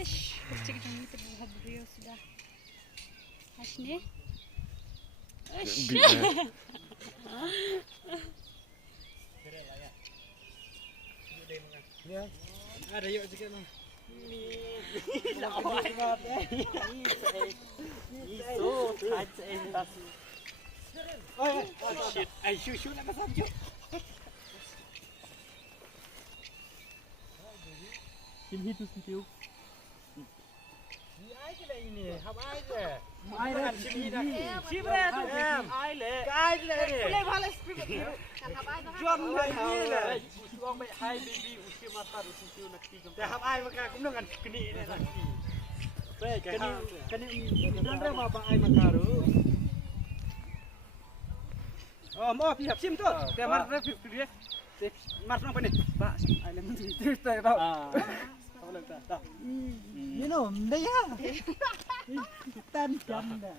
Ish, cek jangan terlihat beliau sudah. Hasni. Ish. Ya. Ada yuk sikit mah. Shit, ay shoot nak kasam cuk. Kim hitu situ. Ni ai ke ini? Hab ai ke? Ai dah kim hitu. Kim dah tu. Ai le. Ai le ni. Boleh balas pribad. Kan hab ai dah. Jual ni le. Jual mai hai baby usia mata usia nak ti. Dah hab ai maka kum dengan keni ni nak ti. Baik, keni dan dah apa ai makaru. Oh, mau pihak sim tu. Dia mar review dia. Mar nang apa ni? Pak, ai lem cerita tau. You know, dia ya. Tan jam dah.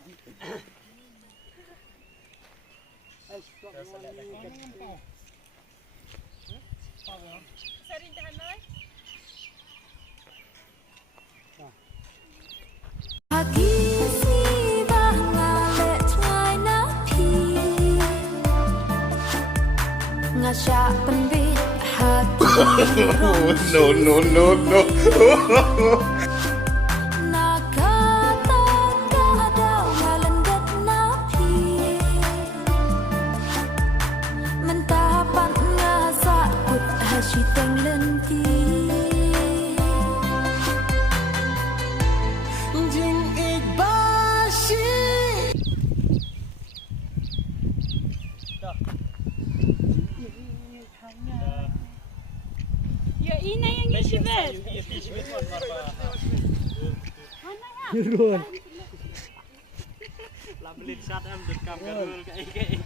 Sering tahan noi. Hati si dah ngalek ngai napi ngasak penbit hati No. nakata kadau ngalendet napi mentapan ngasak kut hasiteng lenti Ya ini yang isi bel. Mana ya? Run. Lam beli shot am dekat kamera kayak